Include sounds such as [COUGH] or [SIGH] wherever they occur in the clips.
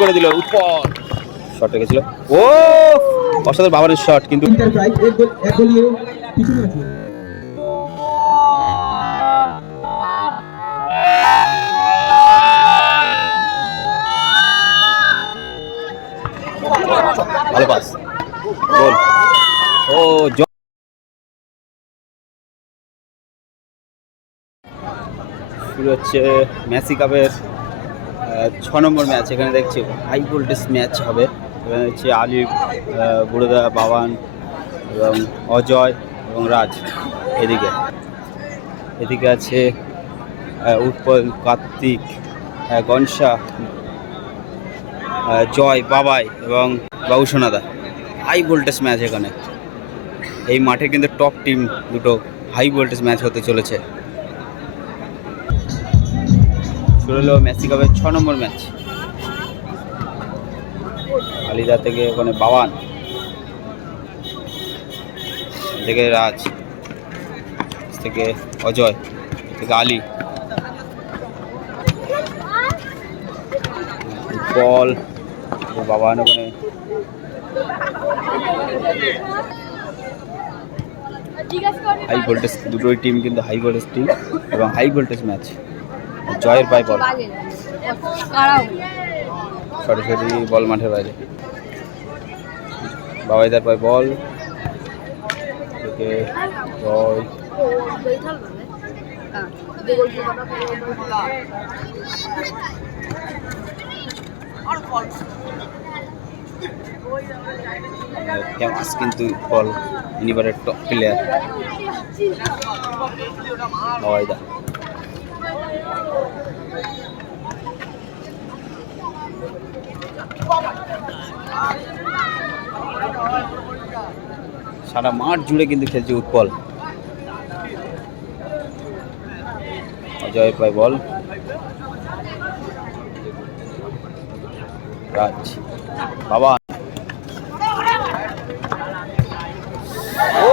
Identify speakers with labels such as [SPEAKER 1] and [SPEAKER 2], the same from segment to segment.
[SPEAKER 1] করে দিল। উপর শট রেখেছিল। ও অসাধারণ বাবারের শট কিন্তু। ভালো পাস গোল ও শুরু হচ্ছে মেসি কাপের ছ নম্বর ম্যাচ, এখানে দেখছি হাই ভোল্টেজ ম্যাচ হবে। এখানে হচ্ছে আলিফ বুড়োদা, বাবান এবং অজয় এবং রাজ এদিকে। এদিকে আছে উৎপল, কার্তিক গনসা জয়, বাবাই এবং বাবু সোনাদা হাই ভোল্টেজ ম্যাচ এখানে। এই মাঠে কিন্তু টপ টিম দুটো হাই ভোল্টেজ ম্যাচ হতে চলেছে। শুরু হলো মেসি কাপের ছ নম্বর ম্যাচ। আলিদা থেকে ওখানে বাবান থেকে রাজ। থেকে অজয়। থেকে আলী। বল। বাবান ওখানে। হাই ভোল্টেজ দুটোই টিম কিন্তু হাই ভোল্টেজ টিম এবং হাই ভোল্টেজ ম্যাচ জয়ের পায় বল। সরাসরি বল মাঠের বাইরে। বাবাইদার পায় বল। থেকে জয়। ফেমাস কিন্তু বল ইনিবারের টপ প্লেয়ার বাবাইদা। সারা মাঠ জুড়ে কিন্তু খেলছে উৎপল। অজয় পায় বল। রাজ। বাবা। ও,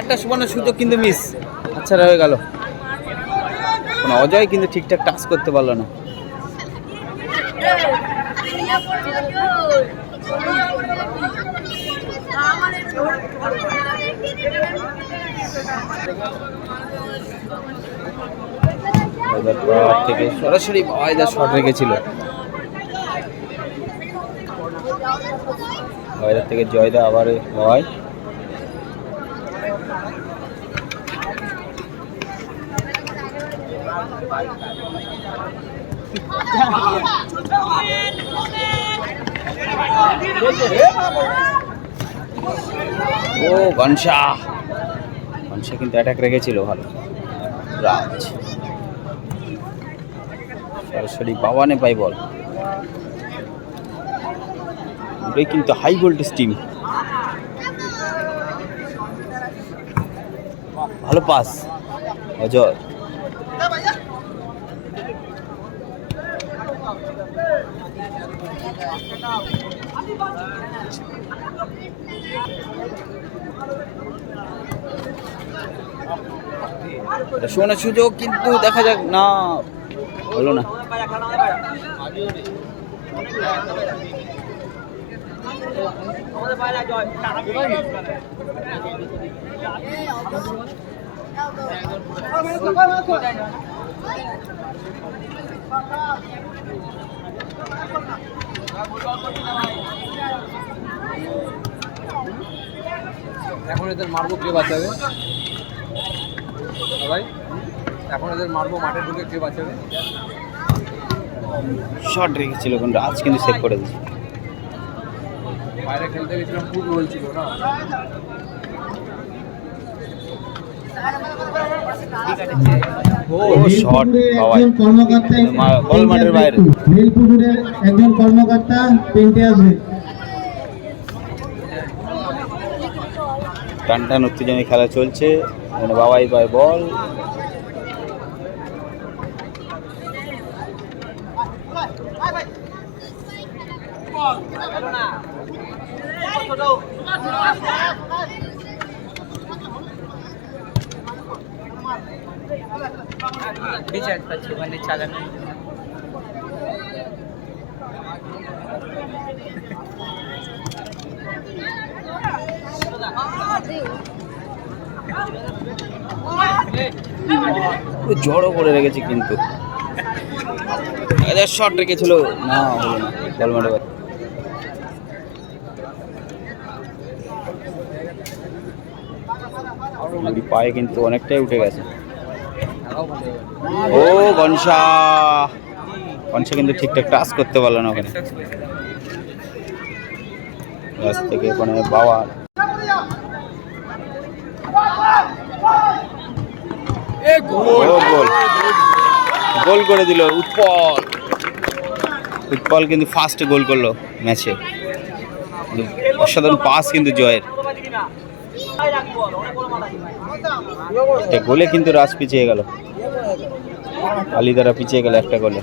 [SPEAKER 1] একটা সুবর্ণ সুযোগ কিন্তু মিস আচ্ছা হয়ে গেল। অজয় কিন্তু ঠিকঠাক টাচ করতে পারল না। থেকে সরাসরি বাবাইদার শট রেখেছিল বাবাইদার থেকে জয়দা আবার বাবাই ও গনসা গনসা কিন্তু অ্যাটাক রেখেছিল, ভালো। রাজ। সরাসরি বাবানে পাই বল। দুটোই কিন্তু হাই ভোল্টেজ টিম ভালো পাস অজয়। শোনার সুযোগ কিন্তু দেখা যাক না হলো না।
[SPEAKER 2] এখন এদের মারবো কে বাঁচাবে ভাই এখন এদের মারবো মাঠে ঢুকে কে বাঁচাবে
[SPEAKER 1] শট রেখেছিল কিন্তু আজ কিন্তু সেভ করে দিয়েছে।
[SPEAKER 2] বাইরে খেলতে গেছিলাম ফুটবল ছিল না?
[SPEAKER 3] একজন কর্মকর্তা
[SPEAKER 1] মাঠের বাইরে।
[SPEAKER 3] রেলপুকুরের একজন পেন্টে আসবে
[SPEAKER 1] টান টান উত্তেজনে খেলা চলছে। Nabawi by ball. Bijat pacu? [LAUGHS] জড়ো করে রেখেছে কিন্তু। শট রেখেছিল না, হলো না বল মারে। পায়ে কিন্তু অনেকটাই উঠে গেছে। ও, গনসা। গনসা কিন্তু ঠিকঠাক টাচ করতে পারল না ওখানে। গাছ থেকে ওখানে বাবা গোল। গোল করে দিল উৎপল। উৎপল কিন্তু ফার্স্ট গোল করল ম্যাচে। অসাধারণ পাস কিন্তু জয়ের। একটা গোলে কিন্তু রাজ পিছিয়ে গেল। আলি দ্বারা পিছিয়ে গেল একটা গোলে।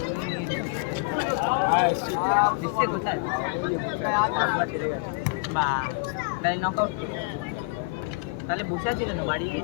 [SPEAKER 4] তাহলে বসে আছি কেন বাড়ি গিয়ে?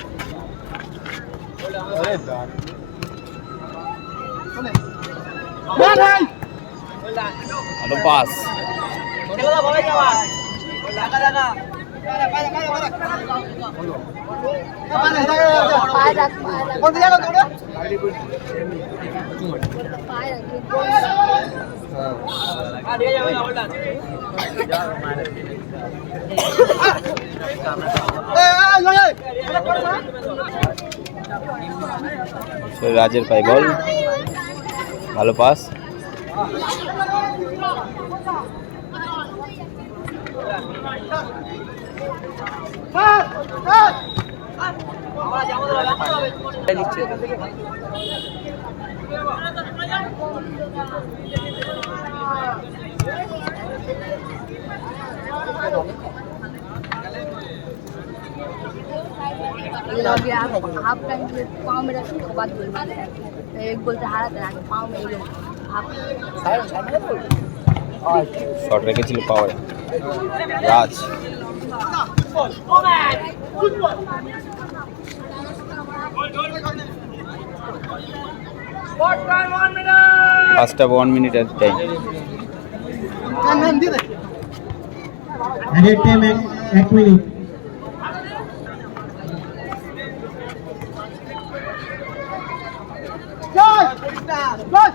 [SPEAKER 1] ভালো পাস
[SPEAKER 5] पाय
[SPEAKER 1] রাজের পাই বল ভালো পাস Thank you.
[SPEAKER 5] लग गया हाफ टाइम के पाँव में रखने के बाद गोल मारे तो एक गोल से हारा था आगे पाँव में ये लोग हाफ
[SPEAKER 1] শট রেখেছিল পাওয়ারে Raj first half one minute at time added time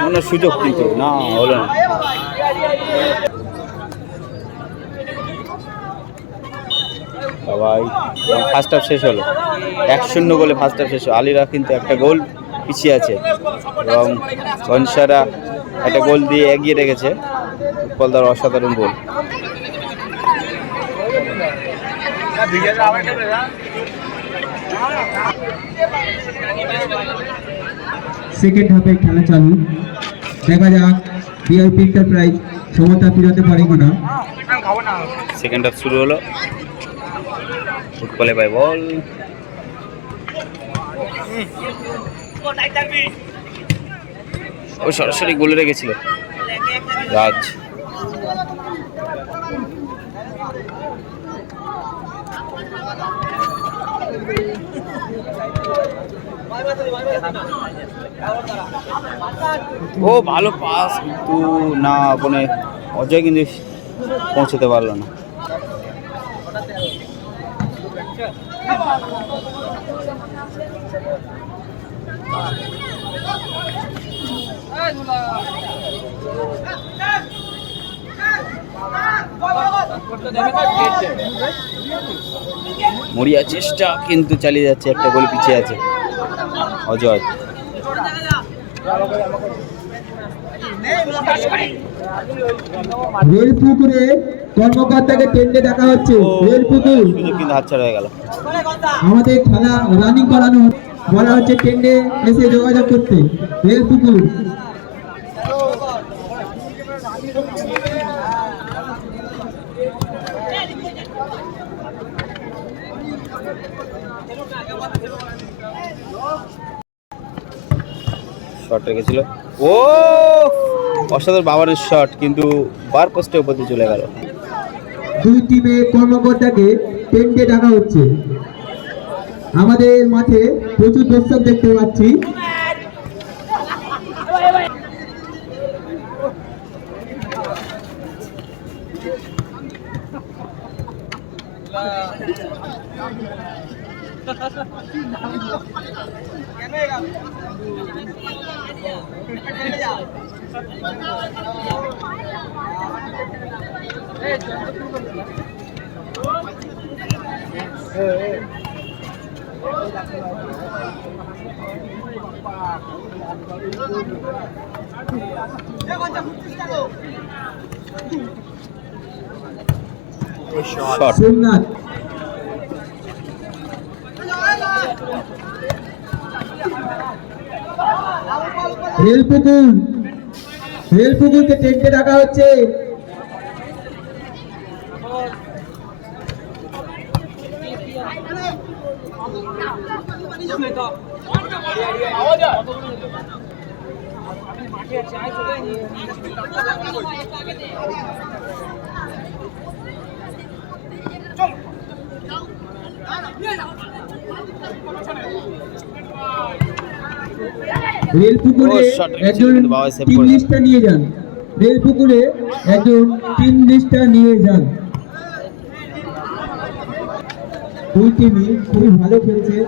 [SPEAKER 1] কোনো সুযোগ কিন্তু না, হলো না। সবাই ফার্স্ট হাফ শেষ হলো। এক শূন্য গোলে ফার্স্ট হাফ শেষ হলো। আলিরা কিন্তু একটা গোল পিছিয়ে আছে, এবং কনসারা একটা গোল দিয়ে এগিয়ে রেখেছে। উৎপলদার অসাধারণ গোল।
[SPEAKER 3] সেকেন্ড হাফে খেলা চালু। দেখা যাক ভিআইপি এন্টারপ্রাইজ সমতা ফিরাতে পারে কিনা।
[SPEAKER 1] সেকেন্ড হাফ শুরু হলো। ফুটবলে পাই বল। ও সরাসরি গোলে রেখেছিল রাজ। ও ভালো পাস কিন্তু না মানে অজয় কিন্তু পৌঁছতে পারল না। মরিয়া চেষ্টা কিন্তু চালিয়ে যাচ্ছে একটা গোল পিছিয়ে আছে। অজয়।
[SPEAKER 3] রেল পুকুরে কর্মকর্তাকে টেন্ডে দেখা হচ্ছে।
[SPEAKER 1] ও,
[SPEAKER 3] রেল
[SPEAKER 1] কিন্তু হাতছাড়া হয়ে গেল।
[SPEAKER 3] আমাদের খেলা রানিং করানো বলা হচ্ছে টেন্ডে এসে যোগাযোগ করতে। রেল
[SPEAKER 1] শট রেখেছিল ও! অসাধারণ বাবারের শট কিন্তু বার পোস্টে উপর দিয়ে চলে গেল।
[SPEAKER 3] দুই টিমে কর্মকর্তাকে টেন্টে ডাকা হচ্ছে। আমাদের মাঠে প্রচুর দর্শক দেখতে পাচ্ছি।
[SPEAKER 1] শট
[SPEAKER 3] রেল পুকুর। রেল পুকুরকে টেন্টে ডাকা হচ্ছে। রেল পুকুরে
[SPEAKER 1] ও, shot রেখেছিল,
[SPEAKER 3] একজন টিম লিস্টটা নিয়ে যান। রেল পুকুরে একজন টিম লিস্টটা নিয়ে যান। দুই টিমই খুবই ভালো খেলছে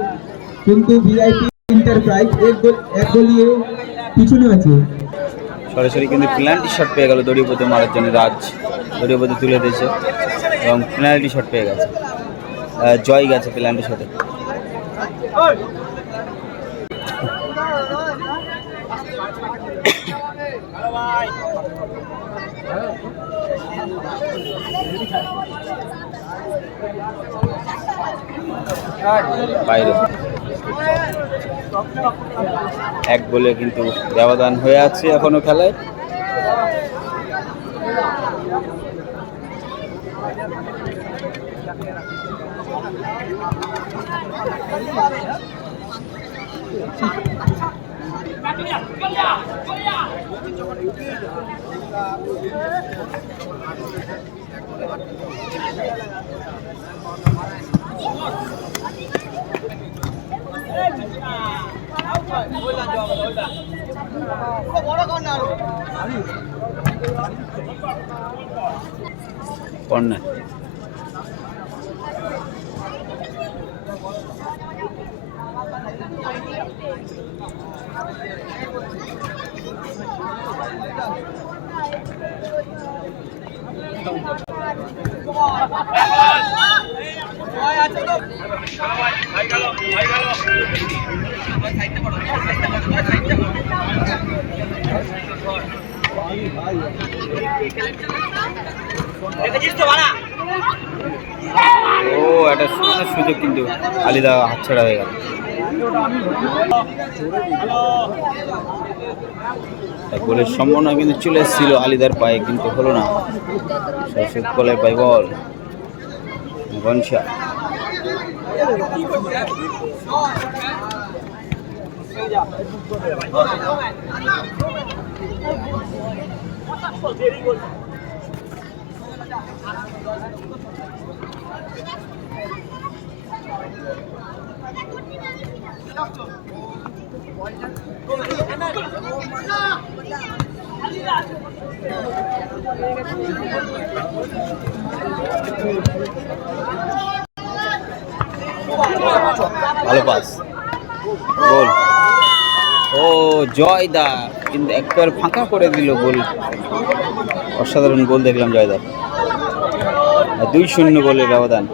[SPEAKER 3] কিন্তু ভিআইপি এন্টারপ্রাইজ এক গোল এক গোলিয়ে পিছনে আছে।
[SPEAKER 1] সরাসরি কিন্তু পেনাল্টি শট পেয়ে গেল দড়ি পথে মারার জন্য রাজ দড়ি পথে তুলে দিয়েছে এবং পেনাল্টি শট পেয়ে গেছে। জয় গেছে পেনাল্টি শটে বাইরে। এক বলে কিন্তু ব্যবধান হয়ে আছে এখনও খেলায়। কর্নার ও, একটা সুন্দর সুযোগ কিন্তু আলিদা হাতছাড়া হয়ে গেল। গোলের সম্ভাবনা কিন্তু চলে এসেছিল আলিদার পায়ে, কিন্তু হলো না। সরষের কলে পাই বল। গনসা ভালো পাস গোল ও জয় দা কিন্তু একবার ফাঁকা করে দিল গোল অসাধারণ গোল দেখলাম জয়দা দুই শূন্য গোলের ব্যবধান।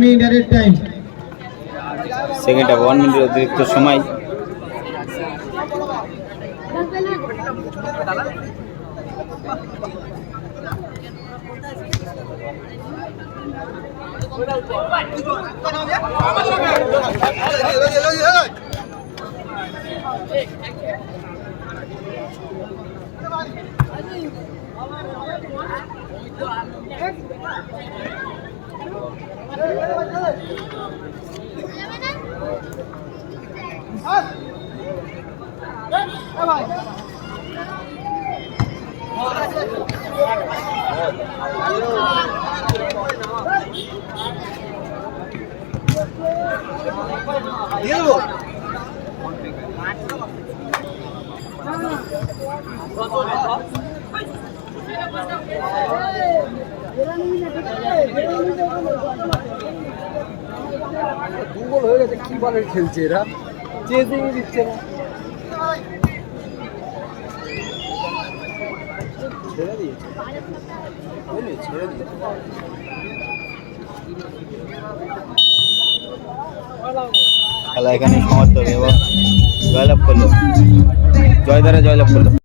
[SPEAKER 3] Minute time
[SPEAKER 1] second half one মিনিটের অতিরিক্ত সময়।
[SPEAKER 2] দু হয়ে গেছে কি বলের খেলছে এরা? চেজিং দিচ্ছে না। ছেড়ে দিয়েছে। ছেড়ে দিয়েছে।
[SPEAKER 1] খেলা এখানে সমাপ্ত এবং জয়লাভ করল। জয় দ্বারা জয়লাভ করল।